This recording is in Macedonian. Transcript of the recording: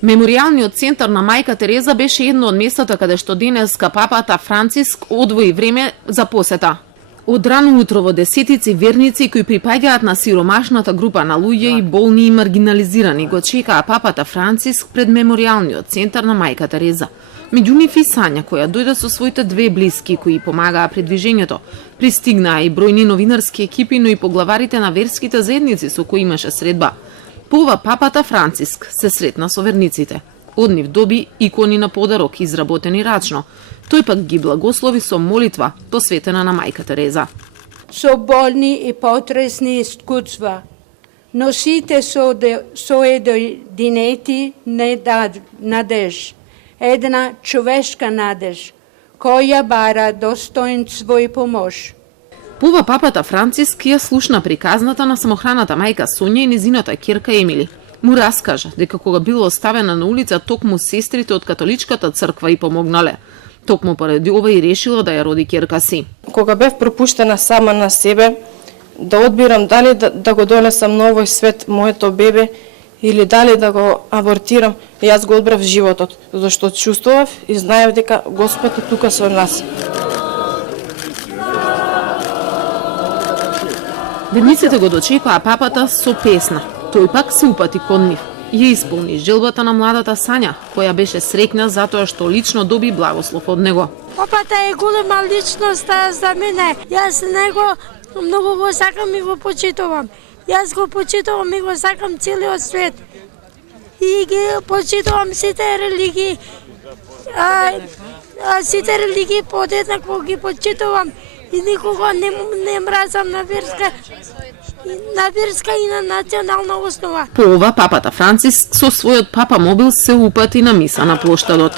Меморијалниот центар на Мајка Тереза беше едно од местата каде што денеска папата Франциск одвои време за посета. Од рано утро во десетици верници кои припаѓаат на сиромашната група на луѓе и болни и маргинализирани го чекаа папата Франциск пред меморијалниот центар на Мајка Тереза. Меѓу нив и Сања, која дојде со своите две блиски кои помагаа при движењето. Пристигнаа и бројни новинарски екипи, но и поглаварите на верските заедници со кои имаше средба. По ова папата Франциск се сретна со верниците. Од нив доби икони на подарок изработени рачно. Тој пак ги благослови со молитва посветена на Мајка Тереза. Со болни и потресни искуства, носите со единети надеж, една човешка надеж, која бара достоинство и помош. Пова папата Франциск ја слушна приказната на самохраната мајка Сонја и незината ќерка Емили. Му раскажа дека кога било оставена на улица, токму сестрите од католичката црква и помогнале. Токму поради ова и решила да ја роди ќерка си. Кога бев пропуштена сама на себе, да одбирам дали да го донесам на овој свет моето бебе или дали да го абортирам, јас го одбрав животот, зашто чувствував и знаев дека Господ е тука со нас. Верниците го дочекаа папата со песна. Тој пак се упати кон нив. Ја исполни желбата на младата Сања, која беше среќна затоа што лично доби благослов од него. Папата е голема личност за мене. Јас него многу го сакам и го почитувам. Јас го почитувам и го сакам целиот свет. И ги почитувам сите религии. Сите религии подеднакво ги почитувам. И никога не мразам на верска и на национална основа. По ова папата Франциск со својот папа мобил се упати на миса на плоштадот.